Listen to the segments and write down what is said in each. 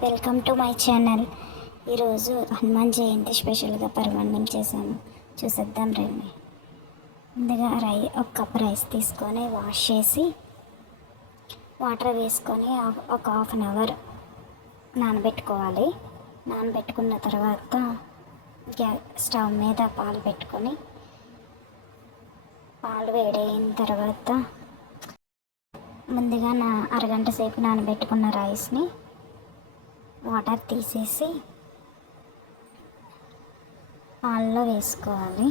Welcome to my channel. ఈరోజు హనుమాన్ జయంతి స్పెషల్గా పరిమాణం చేశాను చూసేద్దాం రండి. ముందుగా రై ఒక కప్ రైస్ తీసుకొని వాష్ చేసి వాటర్ వేసుకొని ఒక హాఫ్ అన్ అవర్ నానబెట్టుకోవాలి. నానబెట్టుకున్న తర్వాత గ్యా స్టవ్ మీద పాలు పెట్టుకొని పాలు వేడైన తర్వాత ముందుగా నా అరగంట సేపు నానబెట్టుకున్న రైస్ని వాటర్ తీసేసి పాలలో వేసుకోవాలి.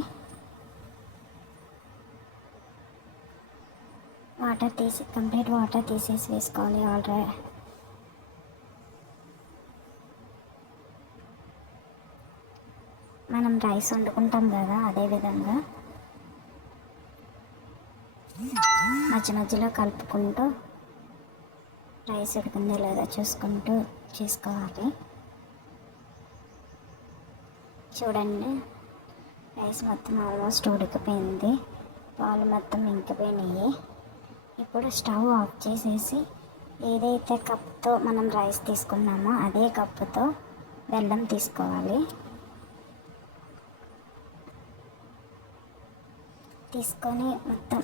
వాటర్ తీసి కంప్లీట్ వాటర్ తీసేసి వేసుకోవాలి ఆల్రెడీ. మనం రైస్ వండుకుంటాం కదా అదే విధంగా మధ్య మధ్యలో కలుపుకుంటూ రైస్ ఉడికిందో లేదో చూసుకుంటూ చేసుకోవాలి. చూడండి రైస్ మొత్తం ఆల్మోస్ట్ ఉడికిపోయింది. పాలు మొత్తం ఇంకిపోయినాయి. ఇప్పుడు స్టవ్ ఆఫ్ చేసేసి ఏదైతే కప్తో మనం రైస్ తీసుకున్నామో అదే కప్పుతో బెల్లం తీసుకోవాలి. తీసుకొని మొత్తం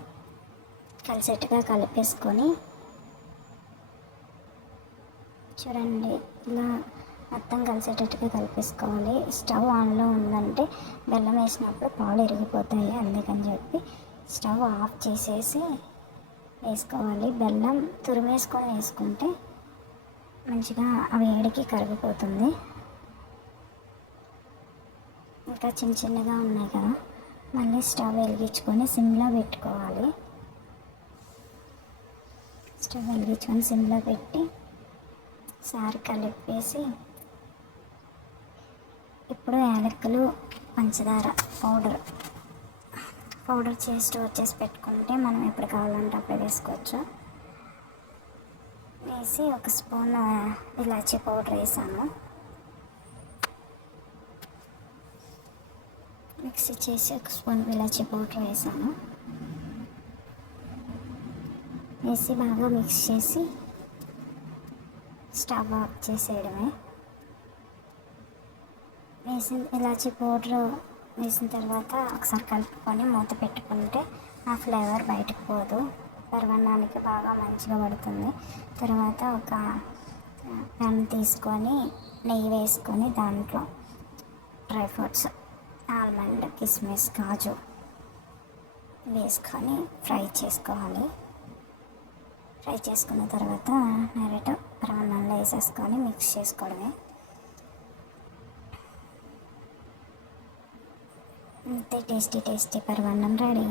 కలిసేట్టుగా కలిపేసుకొని చూడండి ఇలా మొత్తం కలిసేటట్టుగా కలిపేసుకోవాలి. స్టవ్ ఆన్లో ఉందంటే బెల్లం వేసినప్పుడు పాలు ఇరిగిపోతాయి అందుకని చెప్పి స్టవ్ ఆఫ్ చేసేసి వేసుకోవాలి. బెల్లం తురిమేసుకొని వేసుకుంటే మంచిగా ఆ వేడికి కరిగిపోతుంది. ఇంకా చిన్న చిన్నగా ఉన్నాయి కదా మళ్ళీ స్టవ్ వెలిగించుకొని సిమ్లో పెట్టుకోవాలి. స్టవ్ వెలిగించుకొని సిమ్లో పెట్టి సారి కలిపేసి ఇప్పుడు యాలక్కులు పంచదార పౌడర్. పౌడర్ చేసి స్టోర్ చేసి పెట్టుకుంటే మనం ఎప్పుడు కావాలంటే అప్పుడు వేసుకోవచ్చు. వేసి ఒక స్పూన్ ఇలాచీ పౌడర్ వేసాము మిక్సీ చేసి ఒక స్పూన్ ఇలాచీ పౌడర్ వేసాము వేసి బాగా మిక్స్ చేసి స్టవ్ ఆఫ్ చేసేయడమే. వేసిన ఇలాచి పౌడర్ వేసిన తర్వాత ఒకసారి కలుపుకొని మూత పెట్టుకుంటే ఆ ఫ్లేవర్ బయటకు పోదు. పరవన్నానికి బాగా మంచిగా పడుతుంది. తర్వాత ఒక పెన్ తీసుకొని నెయ్యి వేసుకొని దాంట్లో డ్రై ఫ్రూట్స్ ఆల్మండ్ కిస్మిస్ కాజు వేసుకొని ఫ్రై చేసుకోవాలి. ఫ్రై చేసుకున్న తర్వాత డైరెక్ట్ ప్రమాణంలో వేసేసుకొని మిక్స్ చేసుకోవడమే. అంతే టేస్టీ టేస్టీ పరమాన్నం రెడీ.